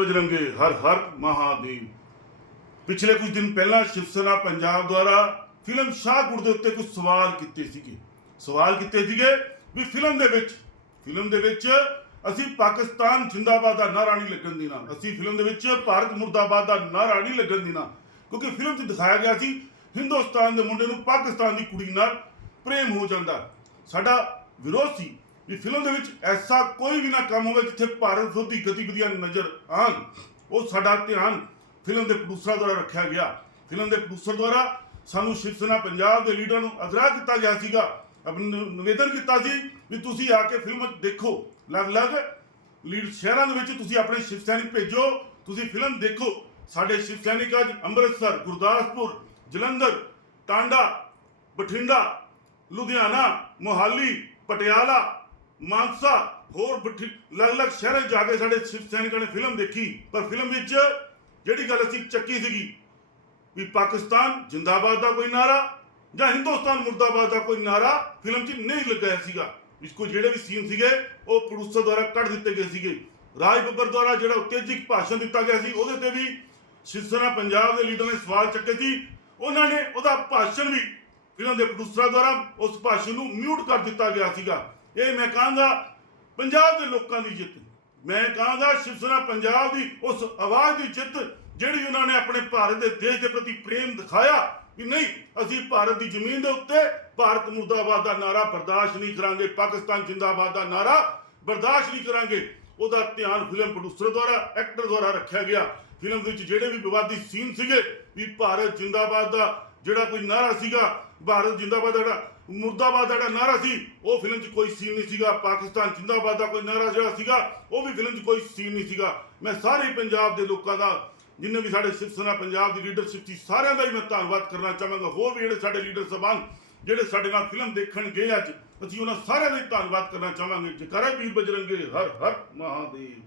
ਬਜਰੰਗੇ ਹਰ ਹਰ ਮਹਾਦੇਵ। ਪਿਛਲੇ ਕੁਝ ਦਿਨ ਪਹਿਲਾਂ ਸ਼ਿਵ ਸੈਨਾ ਪੰਜਾਬ ਦੁਆਰਾ ਫਿਲਮ ਸ਼ਾਹਕੋਟ ਦੇ ਉੱਤੇ ਕੁਝ ਸਵਾਲ ਕੀਤੇ ਸੀਗੇ। ਸਵਾਲ ਕੀਤੇ ਸੀਗੇ ਵੀ ਫਿਲਮ ਦੇ ਵਿੱਚ, ਫਿਲਮ ਦੇ ਵਿੱਚ ਅਸੀਂ ਪਾਕਿਸਤਾਨ ਜਿੰਦਾਬਾਦ ਦਾ ਨਾਰਾ ਨਹੀਂ ਲੱਗਣ ਦੇਣਾ। ਅਸੀਂ ਫਿਲਮ ਦੇ ਵਿੱਚ ਭਾਰਤ ਮੁਰਦਾਬਾਦ ਦਾ ਨਾਰਾ ਨਹੀਂ ਲੱਗਣ ਦੇਣਾ। ਕਿਉਂਕਿ ਫਿਲਮ 'ਚ ਦਿਖਾਇਆ ਗਿਆ ਸੀ, ਹਿੰਦੁਸਤਾਨ ਦੇ ਮੁੰਡੇ ਨੂੰ ਪਾਕਿਸਤਾਨ ਦੀ ਕੁੜੀ ਨਾਲ ਪ੍ਰੇਮ ਹੋ ਜਾਂਦਾ। ਸਾਡਾ ਵਿਰੋਧ ਸੀ ਵੀ ਫਿਲਮ ਦੇ ਵਿੱਚ ਐਸਾ ਕੋਈ ਵੀ ਨਾ ਕੰਮ ਹੋਵੇ ਜਿੱਥੇ ਭਾਰਤ ਵਿਰੋਧੀ ਗਤੀਵਿਧੀਆਂ ਨਜ਼ਰ ਆਉਣ। ਉਹ ਸਾਡਾ ਧਿਆਨ ਫਿਲਮ ਦੇ ਪ੍ਰੋਡਿਊਸਰਾਂ ਦੁਆਰਾ ਰੱਖਿਆ ਗਿਆ। ਫਿਲਮ ਦੇ ਪ੍ਰੋਡਿਊਸਰ ਦੁਆਰਾ ਸਾਨੂੰ ਸ਼ਿਵ ਸੈਨਾ ਪੰਜਾਬ ਦੇ ਲੀਡਰ ਨੂੰ ਅਗਰਾ ਕੀਤਾ ਗਿਆ ਸੀਗਾ। ਨਿਵੇਦਨ ਕੀਤਾ ਸੀ ਵੀ ਤੁਸੀਂ ਆ ਕੇ ਫਿਲਮ ਦੇਖੋ। ਅਲੱਗ-ਅਲੱਗ ਲੀਡ ਸ਼ਹਿਰਾਂ ਦੇ ਵਿੱਚ ਤੁਸੀਂ ਆਪਣੇ ਸ਼ਿਵ ਸੈਨਿਕ ਭੇਜੋ। ਤੁਸੀਂ ਫਿਲਮ ਦੇਖੋ। ਸਾਡੇ ਸ਼ਿਵ ਸੈਨਿਕ ਅੱਜ ਅੰਮ੍ਰਿਤਸਰ, ਗੁਰਦਾਸਪੁਰ, ਜਲੰਧਰ, ਟਾਂਡਾ, ਬਠਿੰਡਾ, ਲੁਧਿਆਣਾ, ਮੋਹਾਲੀ, ਪਟਿਆਲਾ ਮਾਨਸਾ, ਹੋਰ ਬਠਿ ਅਲੱਗ-ਅਲੱਗ ਸ਼ਹਿਰਾਂ 'ਚ ਜਾ ਕੇ ਸਾਡੇ ਸ਼ਿਵ ਸੈਨਿਕਾਂ ਨੇ ਫਿਲਮ ਦੇਖੀ। ਪਰ ਫਿਲਮ ਵਿੱਚ ਜਿਹੜੀ ਗੱਲ ਅਸੀਂ ਚੱਕੀ ਸੀਗੀ ਵੀ ਪਾਕਿਸਤਾਨ ਜਿੰਦਾਬਾਦ ਦਾ ਕੋਈ ਨਾਰਾ ਜਾਂ ਹਿੰਦੁਸਤਾਨ ਮੁਰਦਾਬਾਦ ਦਾ ਕੋਈ ਨਾਰਾ ਫਿਲਮ 'ਚ ਨਹੀਂ ਲੱਗਿਆ ਸੀਗਾ। ਇਸ ਕੋ ਜਿਹੜੇ ਵੀ ਸੀਨ ਸੀਗੇ, ਉਹ ਪ੍ਰੋਡਿਊਸਰ ਦੁਆਰਾ ਕੱਢ ਦਿੱਤੇ ਗਏ ਸੀਗੇ। ਰਾਜ ਬੱਬਰ ਦੁਆਰਾ ਜਿਹੜਾ ਉਤੇਜਿਕ ਭਾਸ਼ਣ ਦਿੱਤਾ ਗਿਆ ਸੀ, ਉਹਦੇ ਤੇ ਵੀ ਸ਼ਿਵ ਸੈਨਾ ਪੰਜਾਬ ਦੇ ਲੀਡਰ ਨੇ ਸਵਾਲ ਚੱਕੇ ਸੀ। ਉਹਨਾਂ ਨੇ ਉਹਦਾ ਭਾਸ਼ਣ ਵੀ ਫਿਲਮ ਦੇ ਪ੍ਰੋਡਿਊਸਰਾਂ ਦੁਆਰਾ ਉਸ ਭਾਸ਼ਣ ਨੂੰ ਮਿਊਟ ਕਰ ਦਿੱਤਾ ਗਿਆ ਸੀਗਾ। ਇਹ ਮੈਂ ਕਹਾਂਗਾ ਪੰਜਾਬ ਦੇ ਲੋਕਾਂ ਦੀ ਜਿੱਤ। ਮੈਂ ਕਹਾਂਗਾ ਸ਼ਿਵ ਸੈਨਾ ਪੰਜਾਬ ਦੀ ਉਸ ਆਵਾਜ਼ ਦੀ ਜਿੱਤ ਜਿਹੜੀ ਉਹਨਾਂ ਨੇ ਆਪਣੇ ਭਾਰਤ ਦੇ ਦੇਸ਼ ਦੇ ਪ੍ਰਤੀ ਪ੍ਰੇਮ ਦਿਖਾਇਆ ਕਿ ਨਹੀਂ, ਅਸੀਂ ਭਾਰਤ ਦੀ ਜ਼ਮੀਨ ਦੇ ਉੱਤੇ ਭਾਰਤ ਮੁਰਦਾਬਾਦ ਦਾ ਨਾਰਾ ਬਰਦਾਸ਼ਤ ਨਹੀਂ ਕਰਾਂਗੇ, ਪਾਕਿਸਤਾਨ ਜਿੰਦਾਬਾਦ ਦਾ ਨਾਰਾ ਬਰਦਾਸ਼ਤ ਨਹੀਂ ਕਰਾਂਗੇ। ਉਹਦਾ ਧਿਆਨ ਫਿਲਮ ਪ੍ਰੋਡਿਊਸਰ ਦੁਆਰਾ ਐਕਟਰ ਦੁਆਰਾ ਰੱਖਿਆ ਗਿਆ। ਫਿਲਮ ਵਿੱਚ ਜਿਹੜੇ ਵੀ ਵਿਵਾਦੀ ਸੀਨ ਸੀਗੇ ਵੀ ਭਾਰਤ ਜਿੰਦਾਬਾਦ ਦਾ ਜਿਹੜਾ ਕੋਈ ਨਾਰਾ ਸੀਗਾ, ਭਾਰਤ ਜਿੰਦਾਬਾਦ ਦਾ ਜਿਹੜਾ ਮੁਰਦਾਬਾਦ ਦਾ ਜਿਹੜਾ ਨਾਰਾ ਸੀ, ਉਹ ਫਿਲਮ 'ਚ ਕੋਈ ਸੀਨ ਨਹੀਂ ਸੀਗਾ। ਪਾਕਿਸਤਾਨ ਜਿੰਦਾਬਾਦ ਦਾ ਕੋਈ ਨਾਰਾ ਜਿਹੜਾ ਸੀਗਾ, ਉਹ ਵੀ ਫਿਲਮ 'ਚ ਕੋਈ ਸੀਨ ਨਹੀਂ ਸੀਗਾ। ਮੈਂ ਸਾਰੇ ਪੰਜਾਬ ਦੇ ਲੋਕਾਂ ਦਾ, ਜਿੰਨੇ ਵੀ ਸਾਡੇ ਸ਼ਿਵ ਸੈਨਾ, ਪੰਜਾਬ ਦੀ ਲੀਡਰਸ਼ਿਪ ਸੀ, ਸਾਰਿਆਂ ਦਾ ਹੀ ਮੈਂ ਧੰਨਵਾਦ ਕਰਨਾ ਚਾਹਾਂਗਾ। ਹੋਰ ਵੀ ਜਿਹੜੇ ਸਾਡੇ ਲੀਡਰ ਸਭਾਨ ਜਿਹੜੇ ਸਾਡੇ ਨਾਲ ਫਿਲਮ ਦੇਖਣ ਗਏ ਅੱਜ, ਅਸੀਂ ਉਹਨਾਂ ਸਾਰਿਆਂ ਦਾ ਹੀ ਧੰਨਵਾਦ ਕਰਨਾ ਚਾਹਾਂਗੇ। ਜਕਾਰੇ ਵੀਰ ਬਜਰੰਗੇ ਹਰ ਹਰ ਮਹਾਦੇਵ।